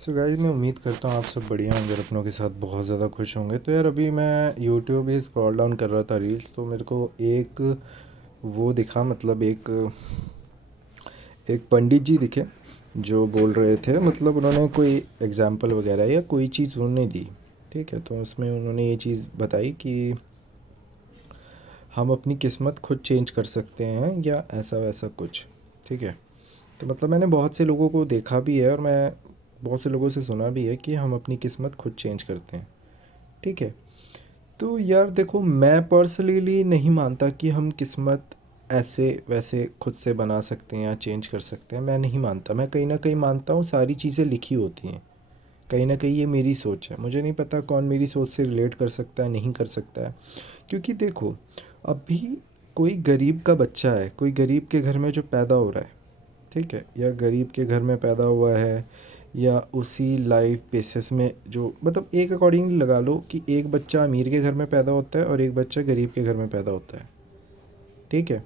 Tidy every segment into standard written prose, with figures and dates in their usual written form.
So guys, मैं उम्मीद करता हूँ आप सब बढ़िया होंगे और अपनों के साथ बहुत ज़्यादा खुश होंगे। तो यार अभी मैं यूट्यूब ही स्क्रॉल डाउन कर रहा था रील्स, तो मेरे को एक वो दिखा, मतलब एक एक पंडित जी दिखे जो बोल रहे थे। मतलब उन्होंने कोई एग्जाम्पल वगैरह या कोई चीज़ उन्होंने दी, ठीक है। तो उसमें उन्होंने ये चीज़ बताई कि हम अपनी किस्मत खुद चेंज कर सकते हैं या ऐसा वैसा कुछ, ठीक है। तो मतलब मैंने बहुत से लोगों को देखा भी है और मैं बहुत से लोगों से सुना भी है कि हम अपनी किस्मत खुद चेंज करते हैं, ठीक है। तो यार देखो, मैं पर्सनली नहीं मानता कि हम किस्मत ऐसे वैसे खुद से बना सकते हैं या चेंज कर सकते हैं। मैं नहीं मानता। मैं कहीं ना कहीं मानता हूँ सारी चीज़ें लिखी होती हैं। कहीं ना कहीं ये मेरी सोच है। मुझे नहीं पता कौन मेरी सोच से रिलेट कर सकता है, नहीं कर सकता है। क्योंकि देखो, अभी कोई गरीब का बच्चा है, कोई गरीब के घर में जो पैदा हो रहा है, ठीक है, या गरीब के घर में पैदा हुआ है, या उसी लाइफ बेसिस में जो, मतलब एक अकॉर्डिंगली लगा लो कि एक बच्चा अमीर के घर में पैदा होता है और एक बच्चा गरीब के घर में पैदा होता है, ठीक है।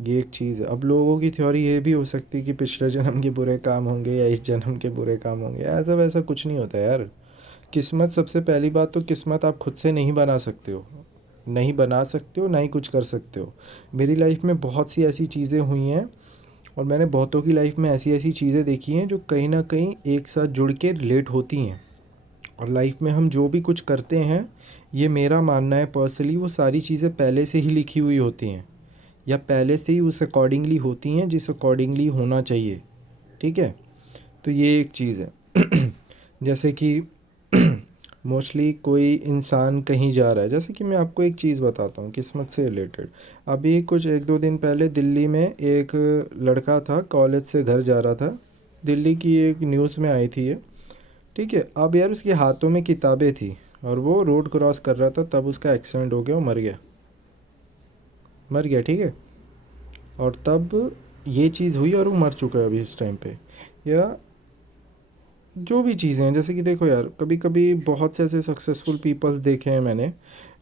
ये एक चीज़ है। अब लोगों की थ्योरी ये भी हो सकती है कि पिछले जन्म के बुरे काम होंगे या इस जन्म के बुरे काम होंगे। ऐसा वैसा कुछ नहीं होता यार। किस्मत, सबसे पहली बात तो किस्मत आप खुद से नहीं बना सकते हो, नहीं बना सकते हो, ना ही कुछ कर सकते हो। मेरी लाइफ में बहुत सी ऐसी चीज़ें हुई हैं और मैंने बहुतों की लाइफ में ऐसी ऐसी चीज़ें देखी हैं जो कहीं ना कहीं एक साथ जुड़ के रिलेट होती हैं। और लाइफ में हम जो भी कुछ करते हैं, ये मेरा मानना है पर्सनली, वो सारी चीज़ें पहले से ही लिखी हुई होती हैं या पहले से ही उस अकॉर्डिंगली होती हैं जिस अकॉर्डिंगली होना चाहिए, ठीक है। तो ये एक चीज़ है। जैसे कि मोस्टली कोई इंसान कहीं जा रहा है, जैसे कि मैं आपको एक चीज़ बताता हूँ किस्मत से रिलेटेड। अभी कुछ एक दो दिन पहले दिल्ली में एक लड़का था, कॉलेज से घर जा रहा था। दिल्ली की एक न्यूज़ में आई थी ये, ठीक है। अब यार उसके हाथों में किताबें थी और वो रोड क्रॉस कर रहा था, तब उसका एक्सीडेंट हो गया, वो मर गया, मर गया, ठीक है। और तब ये चीज़ हुई और वो मर चुका है अभी इस टाइम पे। या जो भी चीज़ें हैं, जैसे कि देखो यार, कभी कभी बहुत से ऐसे सक्सेसफुल पीपल्स देखे हैं मैंने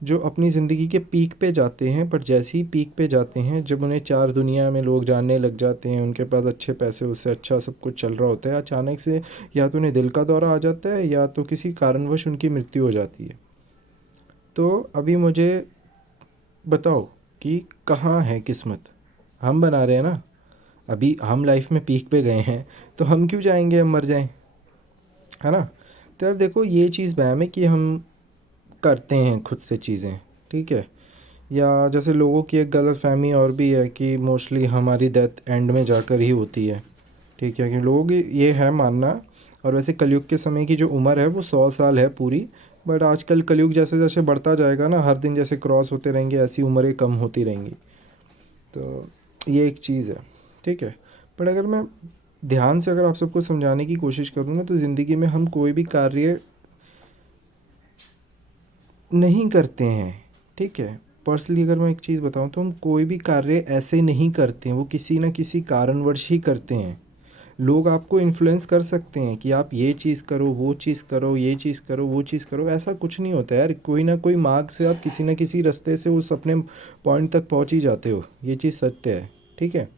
जो अपनी ज़िंदगी के पीक पे जाते हैं, पर जैसे ही पीक पे जाते हैं, जब उन्हें चार दुनिया में लोग जानने लग जाते हैं, उनके पास अच्छे पैसे, उससे अच्छा सब कुछ चल रहा होता है, अचानक से या तो उन्हें दिल का दौरा आ जाता है या तो किसी कारणवश उनकी मृत्यु हो जाती है। तो अभी मुझे बताओ कि कहाँ है किस्मत? हम बना रहे हैं ना। अभी हम लाइफ में पीक पे गए हैं, तो हम क्यों जाएंगे हम मर जाएं, है ना। तो यार देखो, ये चीज़ वहम है कि हम करते हैं खुद से चीज़ें, ठीक है। या जैसे लोगों की एक गलत फहमी और भी है कि मोस्टली हमारी डेथ एंड में जाकर ही होती है, ठीक है, कि लोगों की ये है मानना। और वैसे कलयुग के समय की जो उम्र है वो 100 साल है पूरी। बट आजकल कलयुग जैसे जैसे बढ़ता जाएगा ना, हर दिन जैसे क्रॉस होते रहेंगे, ऐसी उम्रें कम होती रहेंगी। तो ये एक चीज़ है, ठीक है। पर अगर मैं ध्यान से अगर आप सबको समझाने की कोशिश करूँ ना, तो ज़िंदगी में हम कोई भी कार्य नहीं करते हैं, ठीक है। पर्सनली अगर मैं एक चीज़ बताऊँ तो हम कोई भी कार्य ऐसे नहीं करते हैं, वो किसी न किसी कारणवश ही करते हैं। लोग आपको इन्फ्लुएंस कर सकते हैं कि आप ये चीज़ करो, वो चीज़ करो, ये चीज़ करो, वो चीज़ करो, ऐसा कुछ नहीं होता यार। कोई ना कोई मार्ग से आप किसी न किसी रास्ते से उस अपने पॉइंट तक पहुंच ही जाते हो, ये चीज़ सत्य है, ठीक है।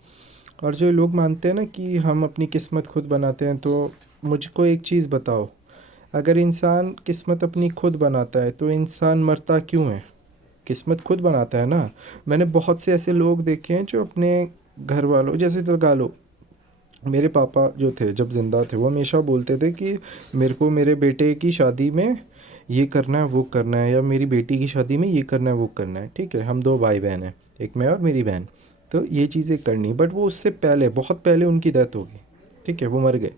और जो लोग मानते हैं ना कि हम अपनी किस्मत खुद बनाते हैं, तो मुझको एक चीज़ बताओ, अगर इंसान किस्मत अपनी खुद बनाता है तो इंसान मरता क्यों है? किस्मत खुद बनाता है ना। मैंने बहुत से ऐसे लोग देखे हैं जो अपने घर वालों, जैसे लगा लो, मेरे पापा जो थे जब ज़िंदा थे, वो हमेशा बोलते थे कि मेरे को मेरे बेटे की शादी में ये करना है, वो करना है, या मेरी बेटी की शादी में ये करना है, वो करना है, ठीक है। हम दो भाई बहन हैं, एक मैं और मेरी बहन। तो ये चीज़ें करनी, बट वो उससे पहले, बहुत पहले उनकी डेथ हो गई, ठीक है, वो मर गए।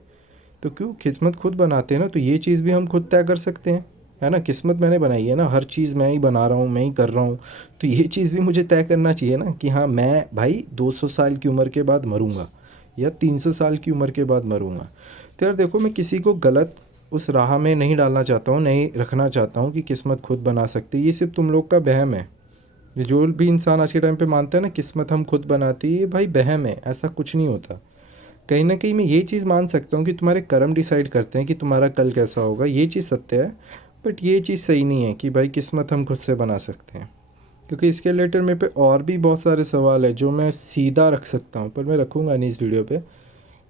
तो क्यों? किस्मत खुद बनाते हैं ना, तो ये चीज़ भी हम खुद तय कर सकते हैं, है ना। किस्मत मैंने बनाई है ना, हर चीज़ मैं ही बना रहा हूँ, मैं ही कर रहा हूँ। तो ये चीज़ भी मुझे तय करना चाहिए ना कि हाँ, मैं भाई 200 साल की उम्र के बाद मरूँगा या 300 साल की उम्र के बाद मरूँगा। तो यार देखो, मैं किसी को गलत उस राह में नहीं डालना चाहता हूँ, नहीं रखना चाहता हूँ कि किस्मत खुद बना सकती है। ये सिर्फ तुम लोग का वहम है। ये जो भी इंसान आज के टाइम पे मानता है ना किस्मत हम खुद बनाती है, ये भाई वहम है, ऐसा कुछ नहीं होता। कहीं ना कहीं मैं ये चीज़ मान सकता हूँ कि तुम्हारे कर्म डिसाइड करते हैं कि तुम्हारा कल कैसा होगा, ये चीज़ सत्य है। बट ये चीज़ सही नहीं है कि भाई किस्मत हम खुद से बना सकते हैं। क्योंकि इसके रिलेटेड मेरे पे और भी बहुत सारे सवाल है जो मैं सीधा रख सकता हूँ, पर मैं रखूँगा नहीं इस वीडियो पे।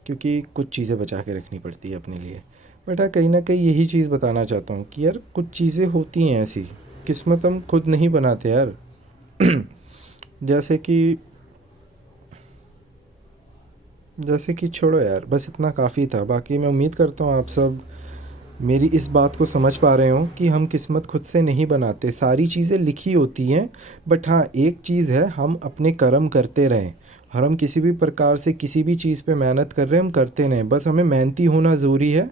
क्योंकि कुछ चीज़ें बचा के रखनी पड़ती है अपने लिए। बट हाँ, कहीं न कहीं यही चीज़ बताना चाहता हूँ कि यार कुछ चीज़ें होती हैं ऐसी, किस्मत हम खुद नहीं बनाते यार। जैसे कि छोड़ो यार, बस इतना काफ़ी था। बाकी मैं उम्मीद करता हूँ आप सब मेरी इस बात को समझ पा रहे हो कि हम किस्मत खुद से नहीं बनाते, सारी चीज़ें लिखी होती हैं। बट हाँ, एक चीज़ है, हम अपने कर्म करते रहें। और हम किसी भी प्रकार से किसी भी चीज़ पे मेहनत कर रहे हैं, हम करते रहें। बस हमें मेहनती होना ज़रूरी है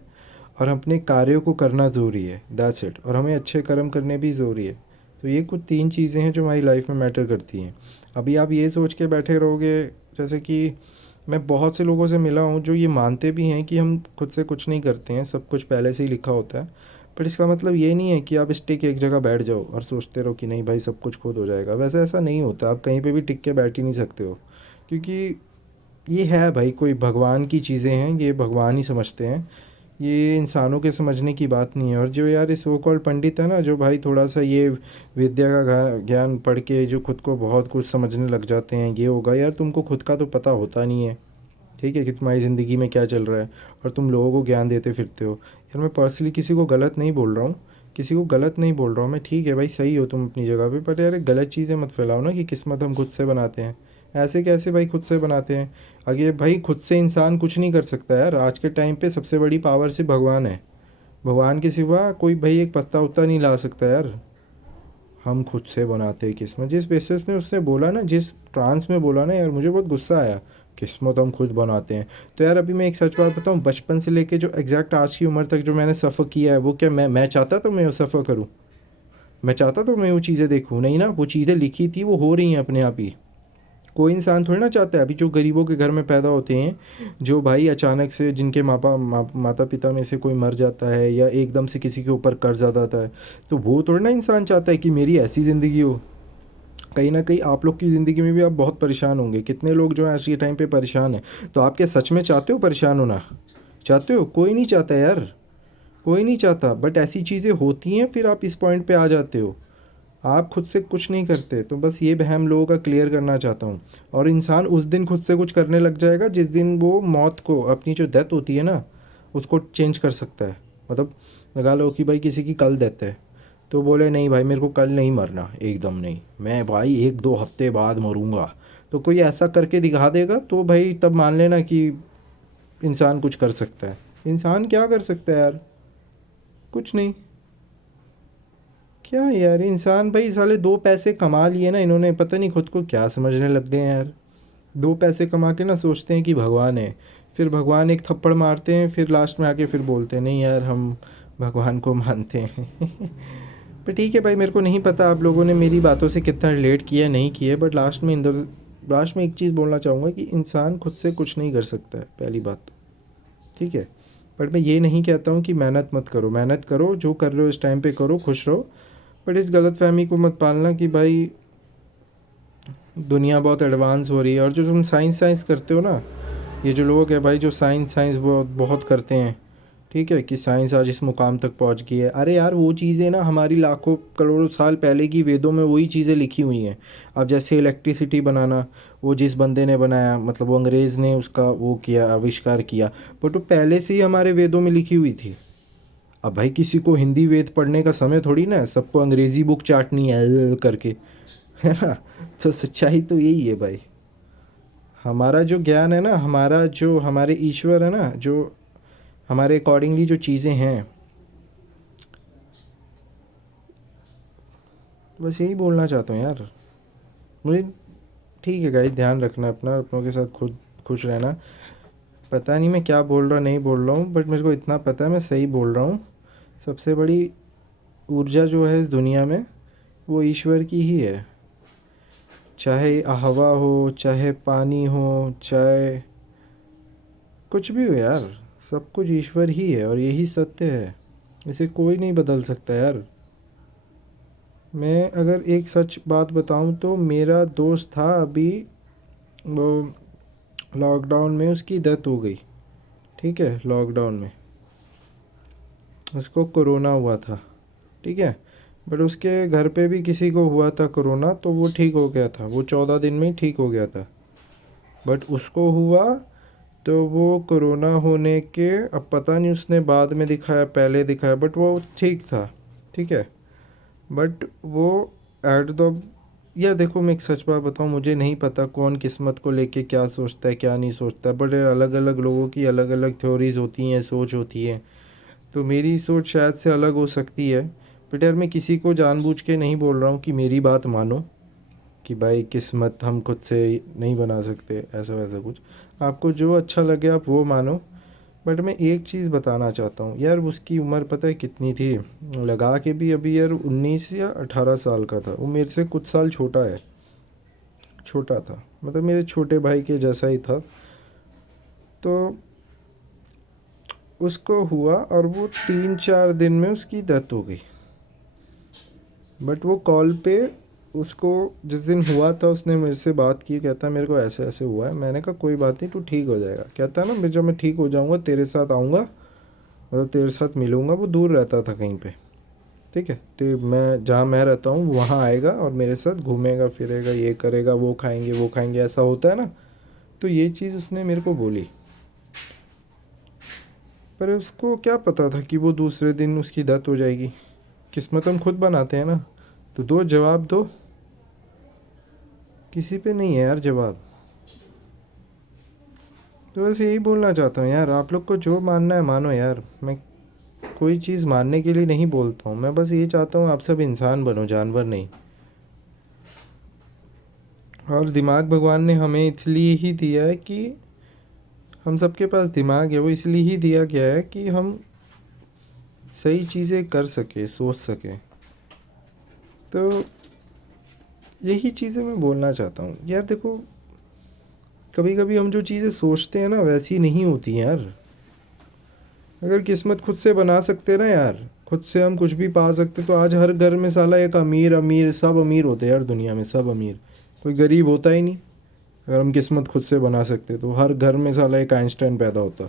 और अपने कार्यों को करना ज़रूरी है, दैट्स इट। और हमें अच्छे कर्म करने भी ज़रूरी है। तो ये कुछ 3 चीज़ें हैं जो हमारी लाइफ में मैटर करती हैं। अभी आप ये सोच के बैठे रहोगे, जैसे कि मैं बहुत से लोगों से मिला हूँ जो ये मानते भी हैं कि हम खुद से कुछ नहीं करते हैं, सब कुछ पहले से ही लिखा होता है। पर इसका मतलब ये नहीं है कि आप स्टिक एक जगह बैठ जाओ और सोचते रहो कि नहीं भाई सब कुछ खुद हो जाएगा। वैसे ऐसा नहीं होता, आप कहीं पे भी टिक के बैठ ही नहीं सकते हो। क्योंकि ये है भाई, कोई भगवान की चीज़ें हैं, ये भगवान ही समझते हैं। ये इंसानों के समझने की बात नहीं है। और जो यार ये सो कॉल्ड पंडित है ना, जो भाई थोड़ा सा ये विद्या का ज्ञान पढ़ के जो खुद को बहुत कुछ समझने लग जाते हैं, ये होगा यार, तुमको खुद का तो पता होता नहीं है। ठीक है, कि तुम्हारी ज़िंदगी में क्या चल रहा है और तुम लोगों को ज्ञान देते फिरते हो। यार मैं पर्सनली किसी को गलत नहीं बोल रहा हूँ, किसी को गलत नहीं बोल रहा हूँ मैं। ठीक है भाई, सही हो तुम अपनी जगह पे, पर यार गलत चीज़ें मत फैलाओ ना कि किस्मत हम खुद से बनाते हैं। ऐसे कैसे भाई खुद से बनाते हैं? आगे भाई खुद से इंसान कुछ नहीं कर सकता यार। आज के टाइम पे सबसे बड़ी पावर सिर्फ भगवान है। भगवान के सिवा कोई भाई एक पत्ता उत्ता नहीं ला सकता यार। हम खुद से बनाते हैं किस्मत, जिस बेसिस में उसने बोला ना, जिस ट्रांस में बोला ना यार, मुझे बहुत गुस्सा आया। किस्मत हम खुद बनाते हैं। तो यार अभी मैं एक सच बात बताऊँ, बचपन से लेके जो एग्जैक्ट आज की उम्र तक जो मैंने सफ़र किया है, वो क्या मैं चाहता तो मैं वो सफ़र करूँ? मैं चाहता तो मैं वो चीज़ें देखूँ नहीं ना। वो चीज़ें लिखी थी, वो हो रही हैं अपने आप ही। कोई इंसान थोड़ी ना चाहता है। अभी जो गरीबों के घर में पैदा होते हैं, जो भाई अचानक से जिनके माता पिता में से कोई मर जाता है या एकदम से किसी के ऊपर कर्ज आ जाता है, तो वो थोड़ी ना इंसान चाहता है कि मेरी ऐसी ज़िंदगी हो। कहीं न कहीं आप लोग की ज़िंदगी में भी आप बहुत परेशान होंगे। कितने लोग जो हैं आज के टाइम पे परेशान हैं। तो आप क्या सच में चाहते हो परेशान होना? चाहते हो? कोई नहीं चाहता यार, कोई नहीं चाहता। बट ऐसी चीज़ें होती हैं, फिर आप इस पॉइंट पे आ जाते हो। आप खुद से कुछ नहीं करते। तो बस ये वहम लोगों का क्लियर करना चाहता हूँ। और इंसान उस दिन खुद से कुछ करने लग जाएगा जिस दिन वो मौत को, अपनी जो डेथ होती है ना, उसको चेंज कर सकता है। मतलब लगा लो कि भाई किसी की कल डेथ है, तो बोले नहीं भाई मेरे को कल नहीं मरना, एकदम नहीं, मैं भाई 1-2 हफ्ते बाद मरूंगा। तो कोई ऐसा करके दिखा देगा तो भाई तब मान लेना कि इंसान कुछ कर सकता है। इंसान क्या कर सकता है यार? कुछ नहीं। क्या यार, इंसान भाई साले 2 पैसे कमा लिए ना इन्होंने, पता नहीं खुद को क्या समझने लग गए हैं यार। 2 पैसे कमा के ना सोचते हैं कि भगवान है। फिर भगवान एक थप्पड़ मारते हैं, फिर लास्ट में आके फिर बोलते हैं नहीं यार हम भगवान को मानते हैं। पर ठीक है भाई, मेरे को नहीं पता आप लोगों ने मेरी बातों से कितना रिलेट किया नहीं किया। बट लास्ट में एक चीज़ बोलना चाहूँगा कि इंसान खुद से कुछ नहीं कर सकता है, पहली बात तो। ठीक है। बट मैं ये नहीं कहता हूँ कि मेहनत मत करो, मेहनत करो, जो कर रहे हो इस टाइम पे करो, खुश रहो। बट इस गलत फहमी को मत पालना कि भाई दुनिया बहुत एडवांस हो रही है। और जो तुम साइंस साइंस करते हो ना, ये जो लोग हैं भाई जो साइंस साइंस बहुत बहुत करते हैं, ठीक है, कि साइंस आज इस मुकाम तक पहुंच गई है। अरे यार वो चीज़ें ना हमारी लाखों करोड़ों साल पहले की वेदों में वही चीज़ें लिखी हुई हैं। अब जैसे इलेक्ट्रिसिटी बनाना, वो जिस बंदे ने बनाया, मतलब वो अंग्रेज़ ने उसका वो किया, आविष्कार किया। बट वो पहले से ही हमारे वेदों में लिखी हुई थी। अब भाई किसी को हिंदी वेद पढ़ने का समय थोड़ी ना है, सबको अंग्रेज़ी बुक चाटनी है करके, है ना। तो सच्चाई तो यही है भाई। हमारा जो ज्ञान है ना, हमारा जो हमारे ईश्वर है ना, जो हमारे अकॉर्डिंगली जो चीज़ें हैं, बस यही बोलना चाहता हूँ यार मुझे। ठीक है गाइस, ध्यान रखना अपना, अपनों के साथ खुद खुश रहना। पता नहीं मैं क्या बोल रहा नहीं बोल रहा हूँ, बट मेरे को इतना पता है मैं सही बोल रहा हूँ। सबसे बड़ी ऊर्जा जो है इस दुनिया में, वो ईश्वर की ही है। चाहे हवा हो, चाहे पानी हो, चाहे कुछ भी हो यार, सब कुछ ईश्वर ही है और यही सत्य है। इसे कोई नहीं बदल सकता यार। मैं अगर एक सच बात बताऊं तो मेरा दोस्त था अभी, वो लॉकडाउन में उसकी डेथ हो गई। ठीक है, लॉकडाउन में उसको कोरोना हुआ था। ठीक है। बट उसके घर पे भी किसी को हुआ था कोरोना, तो वो ठीक हो गया था, वो 14 दिन में ही ठीक हो गया था। बट उसको हुआ तो वो कोरोना होने के, अब पता नहीं उसने बाद में दिखाया पहले दिखाया, बट वो ठीक था, ठीक है। बट वो एट द, यार देखो मैं एक सच बात बताऊँ, मुझे नहीं पता कौन किस्मत को लेके क्या सोचता है क्या नहीं सोचता, बट अलग अलग लोगों की अलग अलग थ्योरीज होती हैं, सोच होती है। तो मेरी सोच शायद से अलग हो सकती है, बट यार मैं किसी को जानबूझ के नहीं बोल रहा हूँ कि मेरी बात मानो, कि भाई किस्मत हम खुद से नहीं बना सकते, ऐसा वैसा कुछ। आपको जो अच्छा लगे आप वो मानो। बट मैं एक चीज़ बताना चाहता हूँ यार, उसकी उम्र पता है कितनी थी? लगा के भी अभी यार 19 या 18 साल का था। वो मेरे से कुछ साल छोटा है, छोटा था, मतलब मेरे छोटे भाई के जैसा ही था। तो उसको हुआ और वो 3-4 दिन में उसकी डेथ हो गई। बट वो कॉल पे, उसको जिस दिन हुआ था उसने मेरे से बात की, कहता मेरे को ऐसे ऐसे हुआ है। मैंने कहा कोई बात नहीं, तू ठीक हो जाएगा। कहता ना मैं जब मैं ठीक हो जाऊँगा तेरे साथ आऊँगा, मतलब तेरे साथ मिलूँगा। वो दूर रहता था कहीं पे, ठीक है, तो मैं जहाँ मैं रहता हूँ वहाँ आएगा और मेरे साथ घूमेगा फिरेगा, ये करेगा, वो खाएंगे, ऐसा होता है ना। तो ये चीज़ उसने मेरे को बोली, पर उसको क्या पता था कि वो दूसरे दिन उसकी डेथ हो जाएगी। किस्मत हम खुद बनाते हैं ना। तो दो जवाब दो, किसी पे नहीं है यार जवाब। तो बस यही बोलना चाहता हूँ यार, आप लोग को जो मानना है मानो यार। मैं कोई चीज़ मानने के लिए नहीं बोलता हूँ, मैं बस ये चाहता हूँ आप सब इंसान बनो, जानवर नहीं। और दिमाग भगवान ने हमें इसलिए ही दिया है कि हम सबके पास दिमाग है, वो इसलिए ही दिया गया है कि हम सही चीज़ें कर सके, सोच सके। तो यही चीज़ें मैं बोलना चाहता हूँ यार। देखो कभी कभी हम जो चीज़ें सोचते हैं ना वैसी नहीं होती हैं यार। अगर किस्मत खुद से बना सकते ना यार, खुद से हम कुछ भी पा सकते, तो आज हर घर में साला एक अमीर अमीर, सब अमीर होते यार, दुनिया में सब अमीर, कोई गरीब होता ही नहीं। अगर हम किस्मत खुद से बना सकते तो हर घर में साला एक आइंस्टाइन पैदा होता,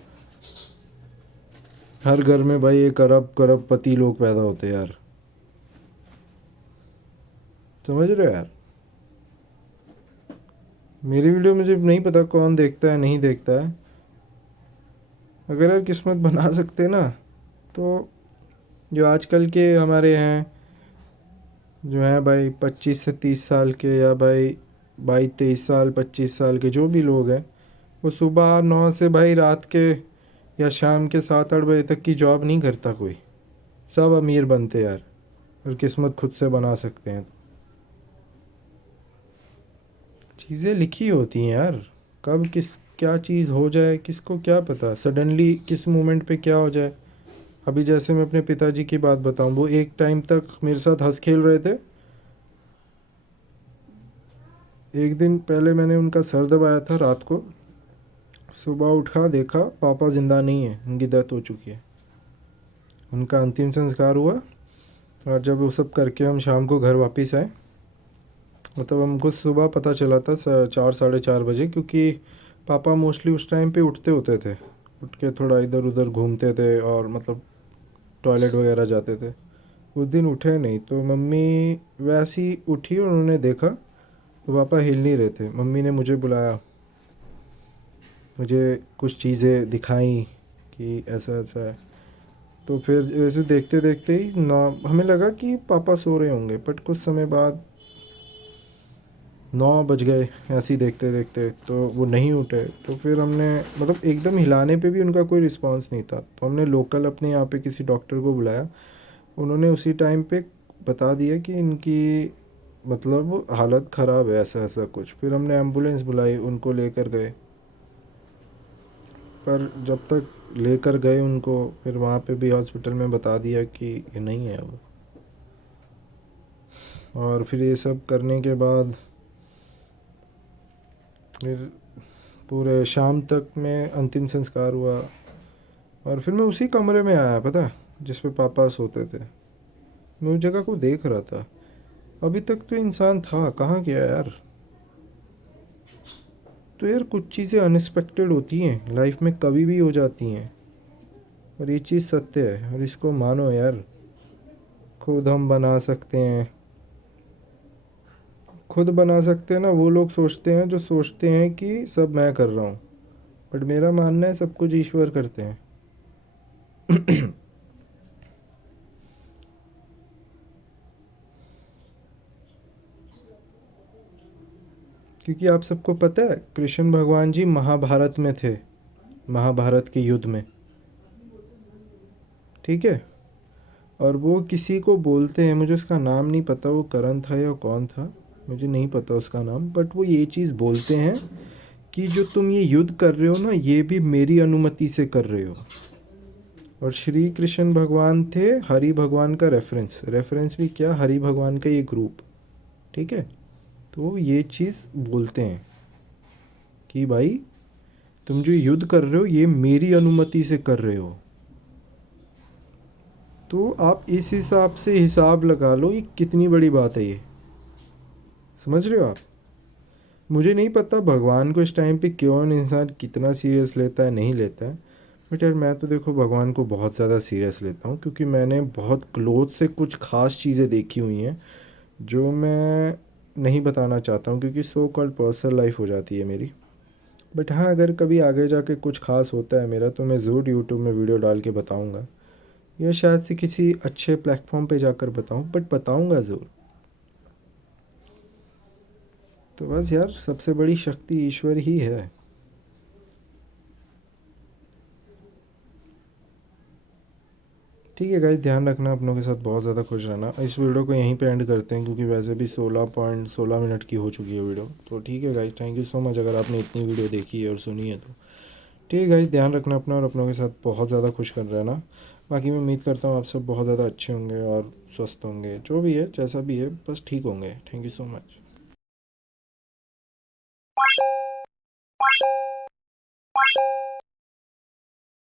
हर घर में भाई एक अरब करोड़पति लोग पैदा होते यार। समझ रहे हो यार? मेरी वीडियो मुझे नहीं पता कौन देखता है नहीं देखता है। अगर यार किस्मत बना सकते ना, तो जो आजकल के हमारे हैं, जो हैं भाई 25 से 30 साल के, या भाई 22-23 साल 25 साल के जो भी लोग हैं, वो सुबह 9 से भाई रात के या शाम के 7-8 बजे तक की जॉब नहीं करता कोई, सब अमीर बनते यार। और किस्मत खुद से बना सकते हैं तो चीज़ें लिखी होती हैं यार। कब किस क्या चीज़ हो जाए किसको क्या पता, सडनली किस मोमेंट पे क्या हो जाए। अभी जैसे मैं अपने पिताजी की बात बताऊं, वो एक टाइम तक मेरे साथ हंस खेल रहे थे। एक दिन पहले मैंने उनका सर दबाया था रात को, सुबह उठा देखा पापा ज़िंदा नहीं है, उनकी डेथ हो चुकी है। उनका अंतिम संस्कार हुआ, और जब वो सब करके हम शाम को घर वापस आए, मतलब हमको सुबह पता चला था 4 साढ़े 4 बजे, क्योंकि पापा मोस्टली उस टाइम पे उठते होते थे, उठ के थोड़ा इधर उधर घूमते थे और मतलब टॉयलेट वगैरह जाते थे। उस दिन उठे नहीं, तो मम्मी वैसी उठी और उन्होंने देखा तो पापा हिल नहीं रहे थे। मम्मी ने मुझे बुलाया, मुझे कुछ चीज़ें दिखाई कि ऐसा ऐसा है। तो फिर वैसे देखते देखते ही नौ, हमें लगा कि पापा सो रहे होंगे, बट कुछ समय बाद 9 बज गए ऐसे ही देखते देखते, तो वो नहीं उठे। तो फिर हमने, मतलब एकदम हिलाने पे भी उनका कोई रिस्पांस नहीं था, तो हमने लोकल अपने यहाँ पे किसी डॉक्टर को बुलाया। उन्होंने उसी टाइम पे बता दिया कि इनकी मतलब हालत ख़राब है, ऐसा ऐसा कुछ। फिर हमने एम्बुलेंस बुलाई, उनको लेकर गए। पर जब तक लेकर गए उनको, फिर वहाँ पे भी हॉस्पिटल में बता दिया कि ये नहीं है अब। और फिर ये सब करने के बाद फिर पूरे शाम तक में अंतिम संस्कार हुआ। और फिर मैं उसी कमरे में आया, पता है, जिस पे पापा सोते थे। मैं उस जगह को देख रहा था। अभी तक तो इंसान था, कहाँ गया यार? तो यार कुछ चीज़ें अनएक्सपेक्टेड होती हैं लाइफ में, कभी भी हो जाती हैं। और ये चीज़ सत्य है, और इसको मानो यार। खुद हम बना सकते हैं, खुद बना सकते हैं ना। वो लोग सोचते हैं जो सोचते हैं कि सब मैं कर रहा हूँ, बट मेरा मानना है सब कुछ ईश्वर करते हैं। क्योंकि आप सबको पता है कृष्ण भगवान जी महाभारत में थे, महाभारत के युद्ध में, ठीक है। और वो किसी को बोलते हैं, मुझे उसका नाम नहीं पता, वो करण था या कौन था, मुझे नहीं पता उसका नाम, बट वो ये चीज़ बोलते हैं कि जो तुम ये युद्ध कर रहे हो ना, ये भी मेरी अनुमति से कर रहे हो। और श्री कृष्ण भगवान थे हरि भगवान का रेफरेंस, रेफरेंस भी क्या, हरि भगवान का ये ग्रुप, ठीक है। तो ये चीज़ बोलते हैं कि भाई तुम जो युद्ध कर रहे हो ये मेरी अनुमति से कर रहे हो। तो आप इस हिसाब से हिसाब लगा लो ये कितनी बड़ी बात है, ये समझ रहे हो आप। मुझे नहीं पता भगवान को इस टाइम पे क्यों इंसान कितना सीरियस लेता है, नहीं लेता है, बट यार मैं तो देखो भगवान को बहुत ज़्यादा सीरियस लेता हूँ, क्योंकि मैंने बहुत क्लोज से कुछ ख़ास चीज़ें देखी हुई हैं जो मैं नहीं बताना चाहता हूँ, क्योंकि सो कॉल्ड पर्सनल लाइफ हो जाती है मेरी। बट हाँ, अगर कभी आगे जाके कुछ खास होता है मेरा तो मैं ज़रूर यूट्यूब में वीडियो डाल के बताऊँगा, या शायद से किसी अच्छे प्लेटफॉर्म पे जाकर बताऊँ, बट बताऊँगा ज़रूर। तो बस यार, सबसे बड़ी शक्ति ईश्वर ही है। ठीक है गाइस, ध्यान रखना अपनों के साथ, बहुत ज़्यादा खुश रहना। इस वीडियो को यहीं पे एंड करते हैं, क्योंकि वैसे भी 16.16 मिनट की हो चुकी है वीडियो। तो ठीक है guys, thank you so much अगर आपने इतनी वीडियो देखी है और सुनी है तो। ठीक है गाइस, ध्यान रखना अपना और अपनों के साथ बहुत ज़्यादा खुश कर रहना। बाकी मैं उम्मीद करता हूँ आप सब बहुत ज़्यादा अच्छे होंगे और स्वस्थ होंगे, जो भी है जैसा भी है बस ठीक होंगे। Thank you so much.